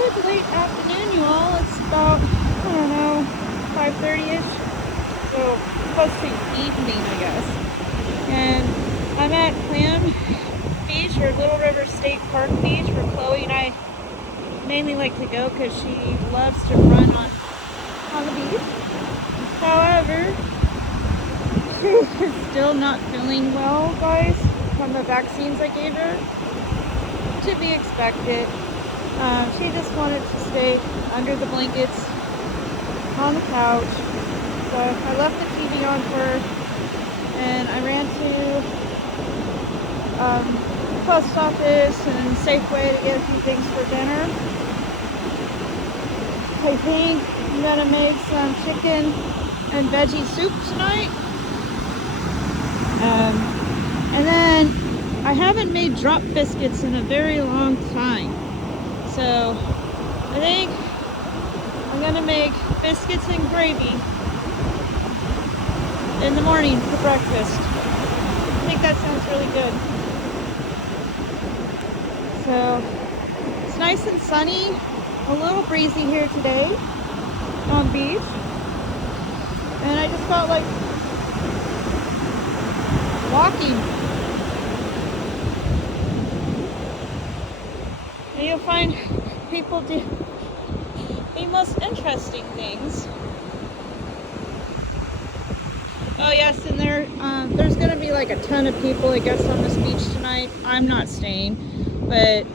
good late afternoon, you all. It's about, I don't know, 5:30-ish. So close to evening, I guess. And I'm at Clam Beach, or Little River State Park Beach, where Chloe and I mainly like to go because she loves to run on the beach. However, she is still not feeling well, guys, from the vaccines I gave her. To be expected. She just wanted to stay under the blankets on the couch. So I left the TV on for her, and I ran to the post office and Safeway to get a few things for dinner. I think I'm gonna make some chicken and veggie soup tonight. And then I haven't made drop biscuits in a very long time. So I think I'm gonna make biscuits and gravy in the morning for breakfast. I think that sounds really good. So it's nice and sunny, a little breezy here today on the beach. And I just felt like walking. And you'll find people do the most interesting things. Oh yes, and there's gonna be like a ton of people, I guess, on this beach tonight. I'm not staying, but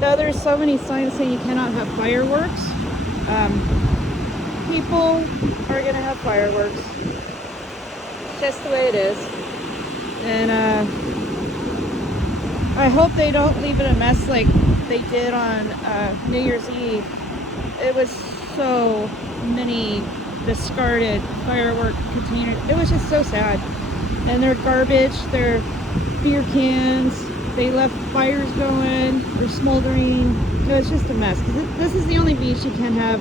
though there's so many signs saying you cannot have fireworks, people are gonna have fireworks. Just the way it is. And I hope they don't leave it a mess like they did on New Year's Eve. It was so many discarded firework containers. It was just so sad. And their garbage, their beer cans, they left fires going, they're smoldering. It was just a mess. This is the only beach you can have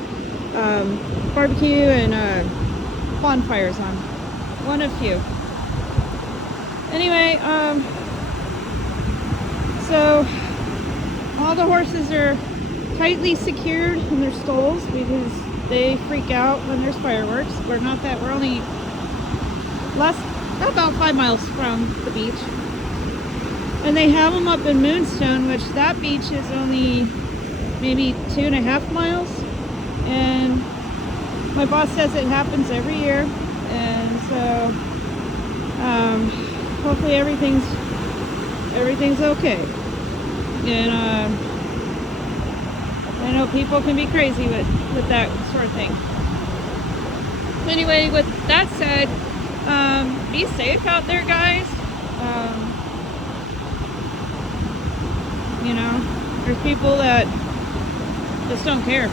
barbecue and bonfires on. One of few. Anyway, so all the horses are tightly secured in their stalls because they freak out when there's fireworks. We're only about 5 miles from the beach. And they have them up in Moonstone, which that beach is only maybe 2.5 miles. And my boss says it happens every year. And so hopefully everything's okay. And I know people can be crazy with that sort of thing. Anyway, with that said, be safe out there, guys. You know, there's people that just don't care.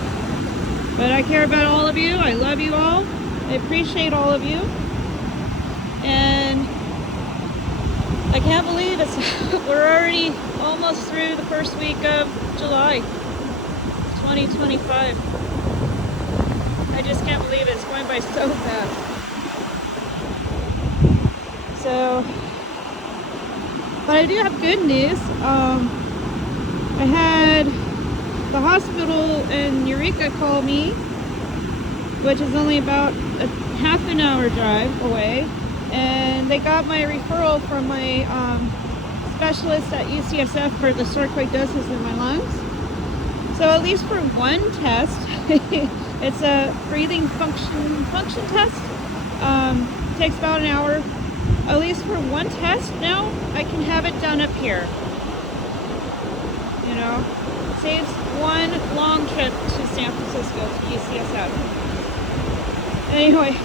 But I care about all of you. I love you all. I appreciate all of you. And I can't believe we're already almost through the first week of July 2025. I just can't believe it's going by so fast. So, but I do have good news. I had the hospital in Eureka call me, which is only about a half an hour drive away. And they got my referral from my specialist at UCSF for the sarcoidosis in my lungs. So at least for one test, it's a breathing function test. Takes about an hour. At least for one test now, I can have it done up here. You know, saves one long trip to San Francisco to UCSF. Anyway.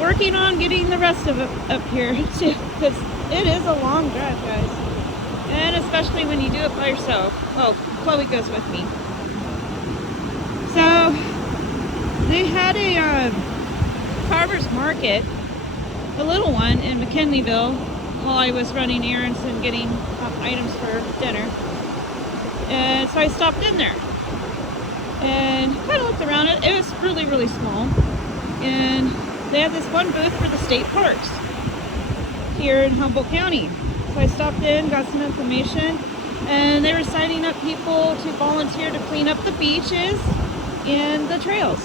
Working on getting the rest of it up here too, because it is a long drive, guys, and especially when you do it by yourself. Well, Chloe goes with me. So they had a farmer's market, a little one in McKinleyville, while I was running errands and getting items for dinner. And so I stopped in there and kind of looked around it. It was really, really small, and they had this one booth for the state parks here in Humboldt County. So I stopped in, got some information, and they were signing up people to volunteer to clean up the beaches and the trails.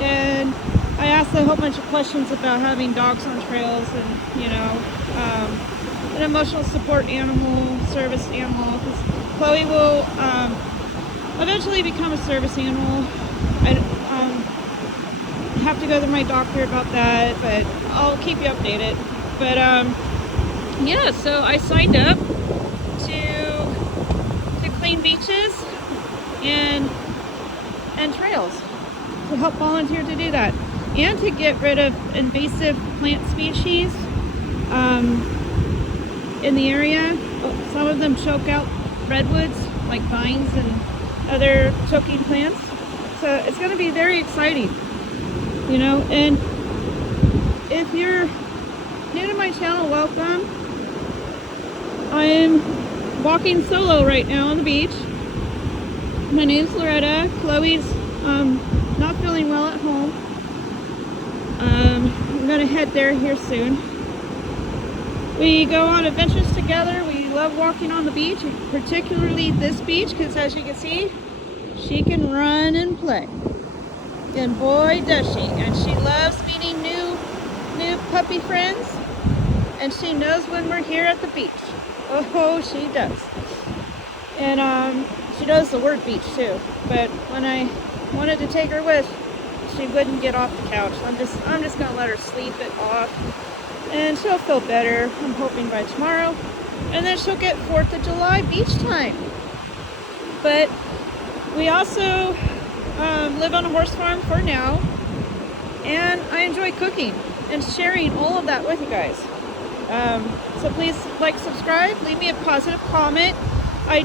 And I asked a whole bunch of questions about having dogs on trails and, you know, an emotional support animal, service animal. Because Chloe will eventually become a service animal. I have to go to my doctor about that, but I'll keep you updated. But yeah, so I signed up to clean beaches and trails, to help volunteer to do that, and to get rid of invasive plant species in the area. Some of them choke out redwoods, like vines and other choking plants. So it's going to be very exciting, you know. And if you're new to my channel, welcome. I am walking solo right now on the beach. My name's Loretta. Chloe's not feeling well at home. I'm gonna head there here soon. We go on adventures together. We love walking on the beach, particularly this beach, because as you can see, she can run and play. And boy does she. And she loves meeting new puppy friends. And she knows when we're here at the beach. Oh, she does. And she knows the word beach too. But when I wanted to take her with, she wouldn't get off the couch. I'm just gonna let her sleep it off, and she'll feel better, I'm hoping, by tomorrow. And then she'll get 4th of July beach time. But we also live on a horse farm for now, and I enjoy cooking and sharing all of that with you guys. So please like, subscribe, leave me a positive comment. I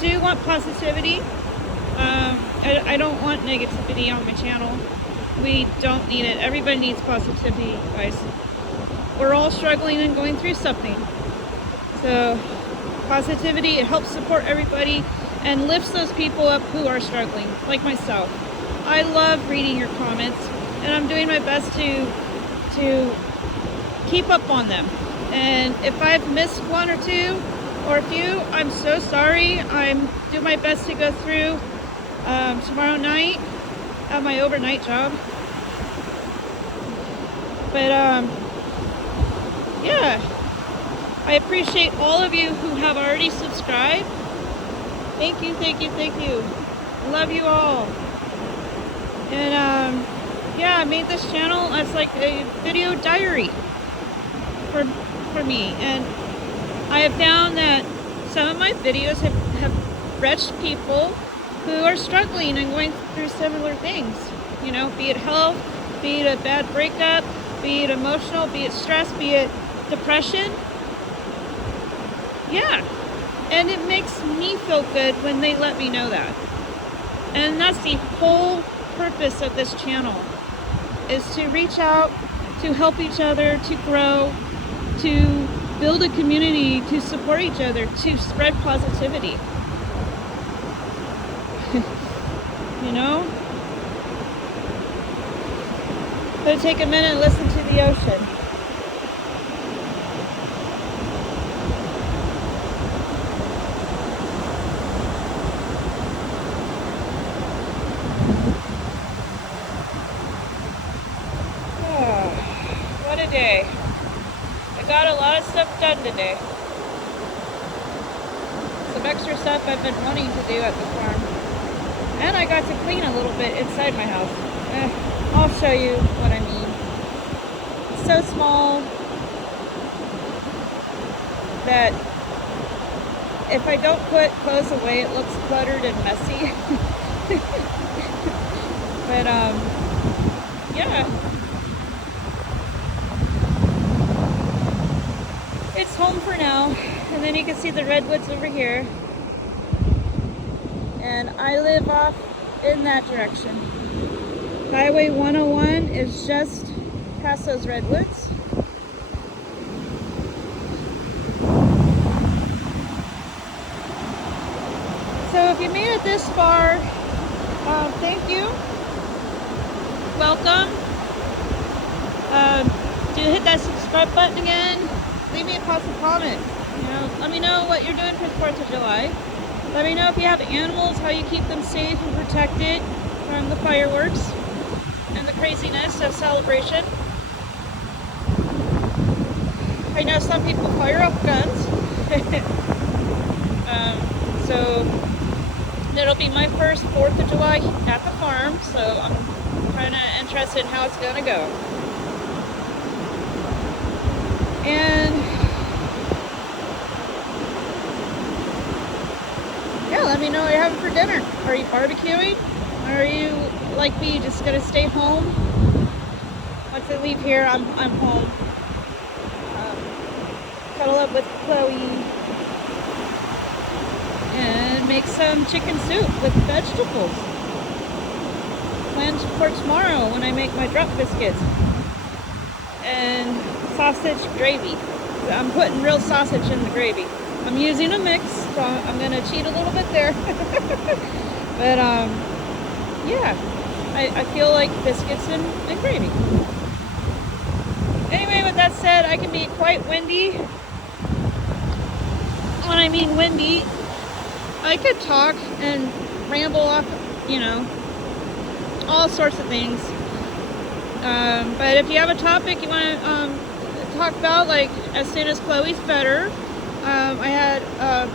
do want positivity. I don't want negativity on my channel. We don't need it. Everybody needs positivity, guys. We're all struggling and going through something. So positivity, it helps support everybody and lifts those people up who are struggling, like myself. I love reading your comments, and I'm doing my best to keep up on them. And if I've missed one or two or a few, I'm so sorry. I'm doing my best to go through tomorrow night at my overnight job. But yeah, I appreciate all of you who have already subscribed. Thank you, thank you, thank you. I love you all. And yeah, I made this channel as like a video diary for me, and I have found that some of my videos have reached people who are struggling and going through similar things, you know, be it health, be it a bad breakup, be it emotional, be it stress, be it depression. Yeah, and it makes me feel good when they let me know that. And that's the whole purpose of this channel, is to reach out, to help each other, to grow, to build a community, to support each other, to spread positivity. You know? So take a minute and listen to the ocean. Oh, what a day. I got a lot of stuff done today. Some extra stuff I've been wanting to do at the farm. And I got to clean a little bit inside my house. I'll show you what I mean. It's so small that if I don't put clothes away, it looks cluttered and messy. But yeah. It's home for now. And then you can see the redwoods over here. And I live off in that direction. Highway 101 is just past those redwoods. So if you made it this far, thank you. Welcome. Do hit that subscribe button again. Leave me a positive comment. You know, let me know what you're doing for the 4th of July. Let me know if you have animals, how you keep them safe and protected from the fireworks and the craziness of celebration. I know some people fire off guns. So it'll be my first 4th of July at the farm, so I'm kind of interested in how it's going to go. And yeah, let me know what you're having for dinner. Are you barbecuing? Or are you, like me, just going to stay home? Once I leave here, I'm home. Cuddle up with Chloe and make some chicken soup with vegetables. Planned for tomorrow when I make my drop biscuits. And sausage gravy. I'm putting real sausage in the gravy. I'm using a mix, so I'm going to cheat a little bit there. But yeah, I feel like biscuits and gravy. Anyway, with that said, I can be quite windy. When I mean windy, I could talk and ramble off, you know, all sorts of things. But if you have a topic you want to talk about, like as soon as Chloe's better, I had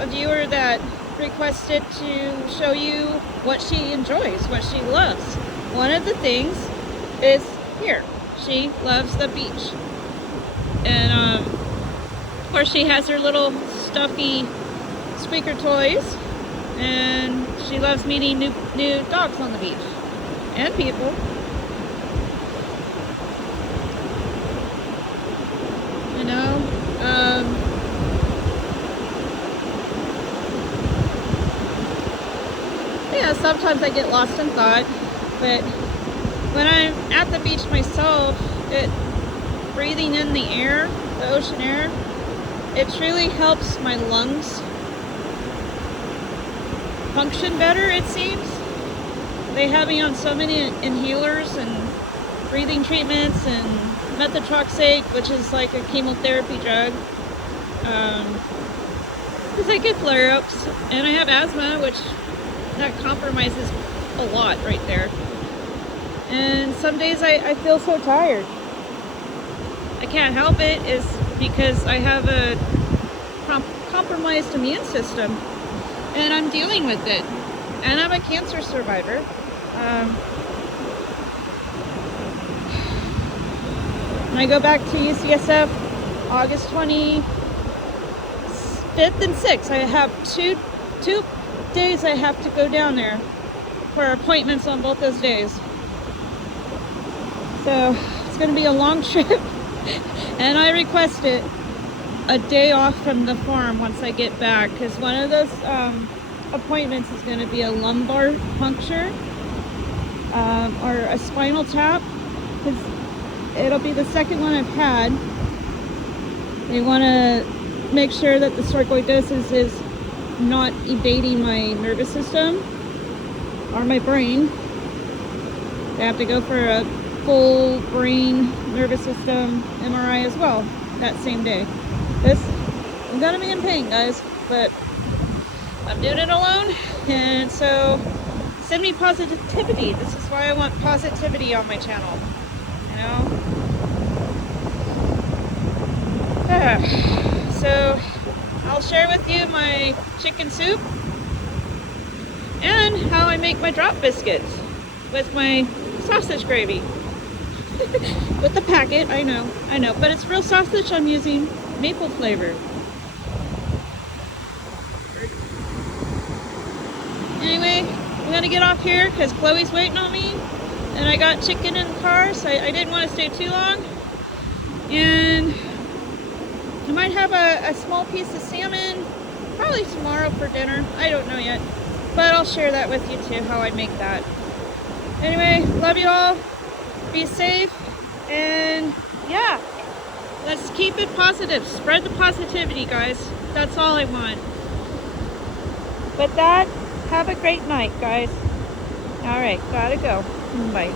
a viewer that requested to show you what she enjoys, what she loves. One of the things is here. She loves the beach. And of course she has her little stuffy squeaker toys, and she loves meeting new dogs on the beach and people. You know, yeah, sometimes I get lost in thought, but when I'm at the beach myself, breathing in the air, the ocean air, it truly helps my lungs function better, it seems. They have me on so many inhalers and breathing treatments and methotrexate, which is like a chemotherapy drug. Because I get flare-ups, and I have asthma, which that compromises a lot right there. And some days I feel so tired. I can't help it, is because I have a compromised immune system, and I'm dealing with it. And I'm a cancer survivor. When I go back to UCSF August 25th and 6th, I have two days I have to go down there for appointments on both those days. So it's going to be a long trip. And I requested a day off from the farm once I get back, because one of those appointments is going to be a lumbar puncture or a spinal tap, because it'll be the second one I've had. They want to make sure that the sarcoidosis is not evading my nervous system or my brain. They have to go for a full brain nervous system MRI as well that same day. I'm gonna be in pain, guys, but I'm doing it alone, and so send me positivity. This is why I want positivity on my channel, you know. So I'll share with you my chicken soup and how I make my drop biscuits with my sausage gravy. With the packet, I know, but it's real sausage. I'm using maple flavor. Anyway, I'm gonna get off here because Chloe's waiting on me, and I got chicken in the car, so I didn't want to stay too long. And I might have a small piece of salmon probably tomorrow for dinner. I don't know yet, but I'll share that with you too, how I make that. Anyway, love you all. Be safe, and yeah, let's keep it positive. Spread the positivity, guys. That's all I want. With that, have a great night, guys. All right, gotta go. Bye.